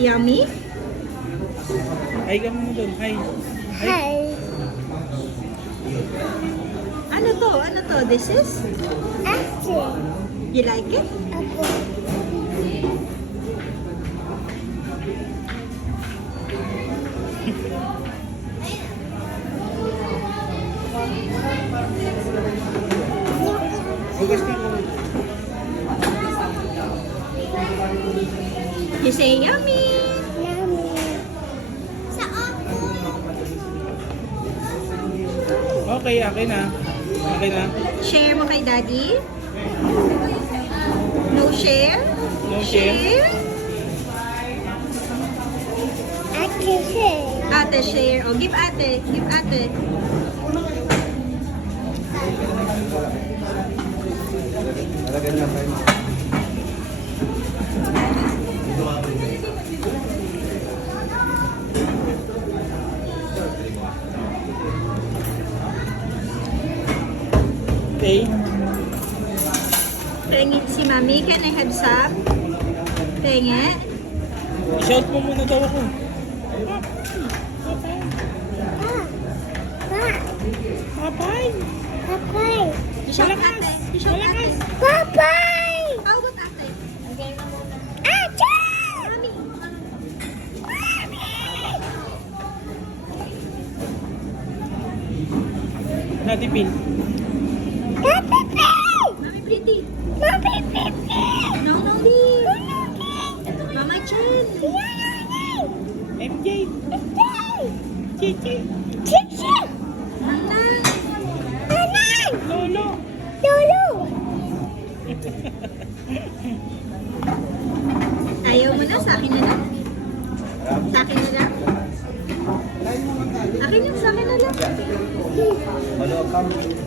Yummy? Hi ka muna doon. Hi. Hi. Ano to? Ano to? This is? Apple. You like it? Apple. Hugas na ako. You say yummy. Yummy. Sa apple. Okay, akin na. Akin na. Share mo kay daddy? No share? No share? Apple share. Ate share. O, give ate. Give ate. Talaga na tayo. Okay. Pengit si mami. Can I have some? Pengit? I-shout mo muna daw ako. Papay! Papay. I-shout ate. I-shout ate. Papay. How about ate? Ate. Mami. Natipil. Mami pretty. No, no, Lee. Mama Chen. MJ. Chichi. Nanay. Lolo. Ayaw mo na? Sa akin na lang? Sa akin na lang? Akin yung sa akin na lang. Maluwag ka. Maluwag.